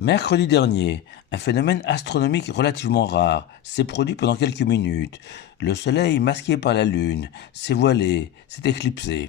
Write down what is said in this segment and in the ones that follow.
Mercredi dernier, un phénomène astronomique relativement rare s'est produit pendant quelques minutes. Le Soleil, masqué par la Lune, s'est voilé, s'est éclipsé.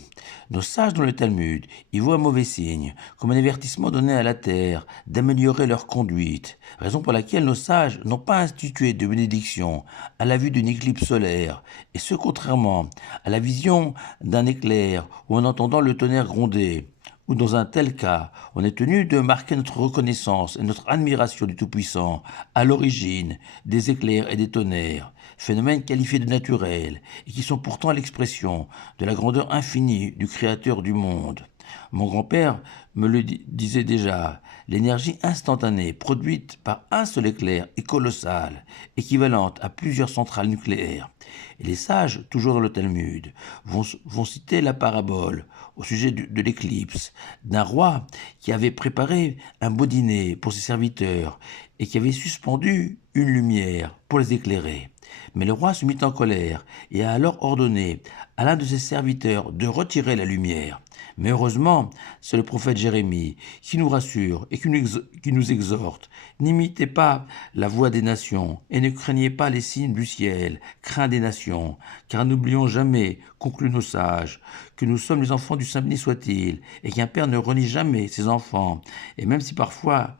Nos sages dans le Talmud y voient un mauvais signe, comme un avertissement donné à la Terre d'améliorer leur conduite, raison pour laquelle nos sages n'ont pas institué de bénédiction à la vue d'une éclipse solaire, et ce contrairement à la vision d'un éclair ou en entendant le tonnerre gronder, où dans un tel cas, on est tenu de marquer notre reconnaissance et notre admiration du Tout-Puissant à l'origine des éclairs et des tonnerres, phénomènes qualifiés de naturels et qui sont pourtant l'expression de la grandeur infinie du Créateur du monde. Mon grand-père me le disait déjà, l'énergie instantanée produite par un seul éclair est colossale, équivalente à plusieurs centrales nucléaires. Et les sages, toujours dans le Talmud, vont citer la parabole au sujet de l'éclipse d'un roi qui avait préparé un beau dîner pour ses serviteurs et qui avait suspendu une lumière pour les éclairer. Mais le roi se mit en colère et a alors ordonné à l'un de ses serviteurs de retirer la lumière. Mais heureusement, c'est le prophète Jérémie qui nous rassure et qui nous exhorte. N'imitez pas la voix des nations et ne craignez pas les signes du ciel, crains des nations, car n'oublions jamais, concluent nos sages, que nous sommes les enfants du Saint béni soit-il, et qu'un père ne renie jamais ses enfants, et même si parfois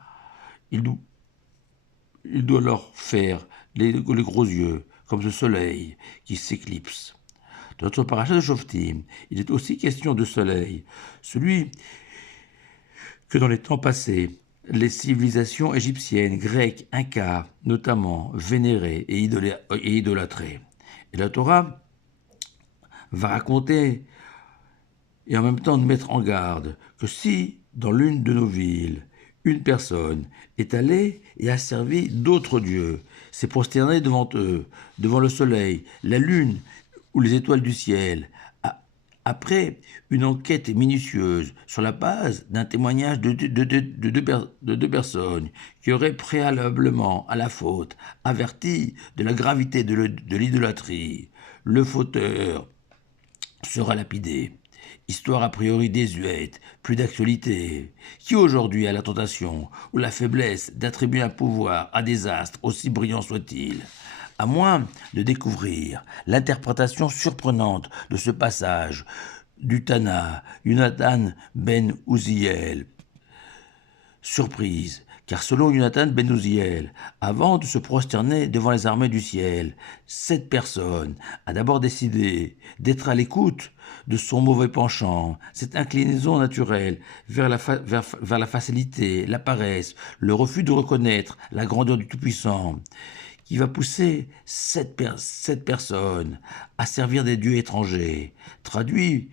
il, il doit leur faire les gros yeux, comme ce soleil qui s'éclipse. Dans notre paracha de Shoftim, il est aussi question de soleil, celui que dans les temps passés, les civilisations égyptiennes, grecques, incas, notamment, vénéraient et idolâtraient. Et la Torah va raconter et en même temps nous mettre en garde que si, dans l'une de nos villes, une personne est allée et a servi d'autres dieux, s'est prosternée devant eux, devant le soleil, la lune ou les étoiles du ciel, après une enquête minutieuse sur la base d'un témoignage de deux personnes qui auraient préalablement à la faute averti de la gravité de l'idolâtrie, le fauteur sera lapidé. Histoire a priori désuète, plus d'actualité. Qui aujourd'hui a la tentation ou la faiblesse d'attribuer un pouvoir à des astres aussi brillants soient-ils, à moins de découvrir l'interprétation surprenante de ce passage du Tana, Yonatan ben Uziel. Surprise, car selon Yonatan ben Uziel, avant de se prosterner devant les armées du ciel, cette personne a d'abord décidé d'être à l'écoute de son mauvais penchant, cette inclinaison naturelle vers la facilité, la paresse, le refus de reconnaître la grandeur du Tout-Puissant, qui va pousser cette personne à servir des dieux étrangers, traduit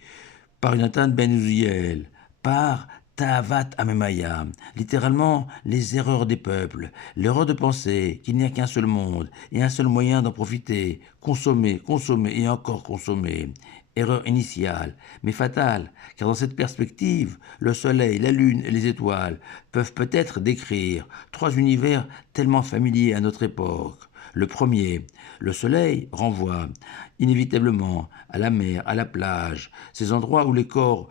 par Yonatan ben Uziel, par Ta'avat Amemaya, littéralement les erreurs des peuples, l'erreur de penser qu'il n'y a qu'un seul monde et un seul moyen d'en profiter, consommer, consommer et encore consommer. Erreur initiale, mais fatale, car dans cette perspective, le soleil, la lune et les étoiles peuvent peut-être décrire trois univers tellement familiers à notre époque. Le premier, le soleil, renvoie inévitablement à la mer, à la plage, ces endroits où les corps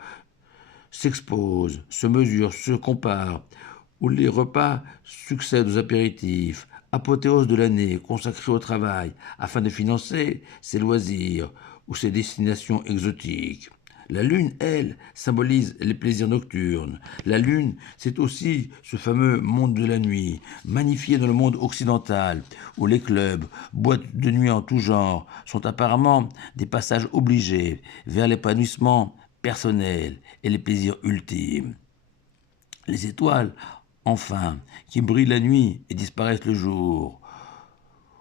s'exposent, se mesurent, se comparent, où les repas succèdent aux apéritifs, apothéose de l'année consacrée au travail afin de financer ses loisirs ou ses destinations exotiques. La lune, elle, symbolise les plaisirs nocturnes. La lune, c'est aussi ce fameux monde de la nuit, magnifié dans le monde occidental, où les clubs, boîtes de nuit en tout genre, sont apparemment des passages obligés vers l'épanouissement personnel et les plaisirs ultimes. Les étoiles, enfin, qui brillent la nuit et disparaissent le jour.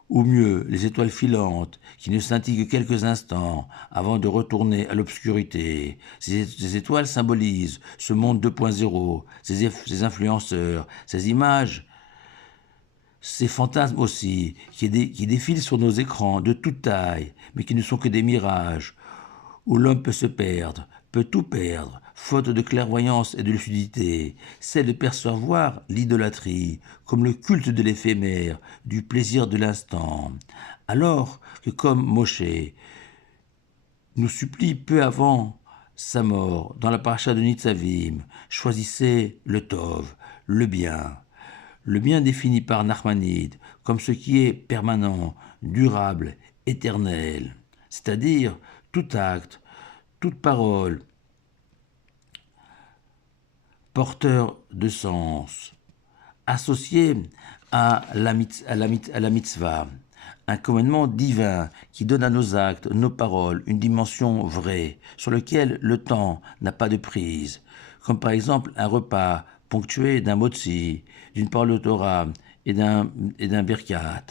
Ou mieux, les étoiles filantes, qui ne scintillent que quelques instants avant de retourner à l'obscurité. Ces étoiles symbolisent ce monde 2.0, ces influenceurs, ces images, ces fantasmes aussi, qui défilent sur nos écrans de toute taille, mais qui ne sont que des mirages, où l'homme peut se perdre, peut tout perdre, faute de clairvoyance et de lucidité, c'est de percevoir l'idolâtrie comme le culte de l'éphémère, du plaisir de l'instant. Alors que comme Moshe nous supplie peu avant sa mort dans la paracha de Nitzavim, choisissez le Tov, le bien, Le bien défini par Nachmanide comme ce qui est permanent, durable, éternel, c'est-à-dire tout acte, toute parole, porteur de sens, associé à la mitzvah, un commandement divin qui donne à nos actes, nos paroles, une dimension vraie, sur lequel le temps n'a pas de prise, comme par exemple un repas ponctué d'un motzi, d'une parole de Torah et d'un birkat.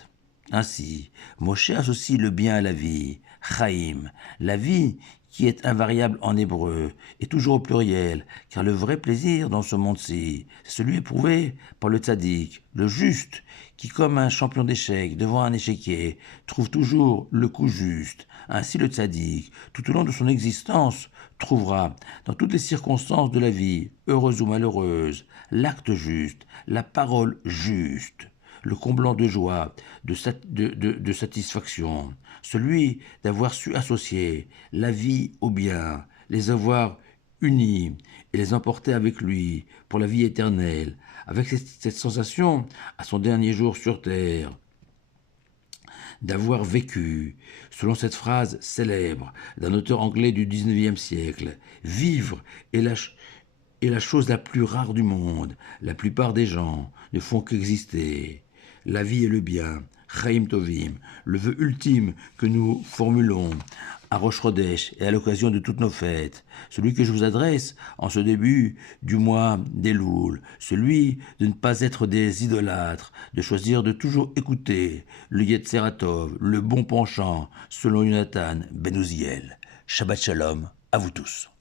Ainsi, Moshe associe le bien à la vie, Chaim, la vie qui est invariable en hébreu, et toujours au pluriel, car le vrai plaisir dans ce monde-ci, c'est celui éprouvé par le tzaddik, le juste, qui, comme un champion d'échecs devant un échiquier, trouve toujours le coup juste. Ainsi le tzaddik, tout au long de son existence, trouvera, dans toutes les circonstances de la vie, heureuses ou malheureuses, l'acte juste, la parole juste, le comblant de joie, de satisfaction, celui d'avoir su associer la vie au bien, les avoir unis et les emporter avec lui pour la vie éternelle, avec cette sensation, à son dernier jour sur terre, d'avoir vécu, selon cette phrase célèbre d'un auteur anglais du XIXe siècle, vivre est la chose la plus rare du monde. La plupart des gens ne font qu'exister. La vie est le bien, Chaim Tovim, le vœu ultime que nous formulons à Rosh Chodesh et à l'occasion de toutes nos fêtes, celui que je vous adresse en ce début du mois d'Elul, celui de ne pas être des idolâtres, de choisir de toujours écouter le Yetzeratov, le bon penchant, selon Jonathan Ben Uziel. Shabbat Shalom à vous tous.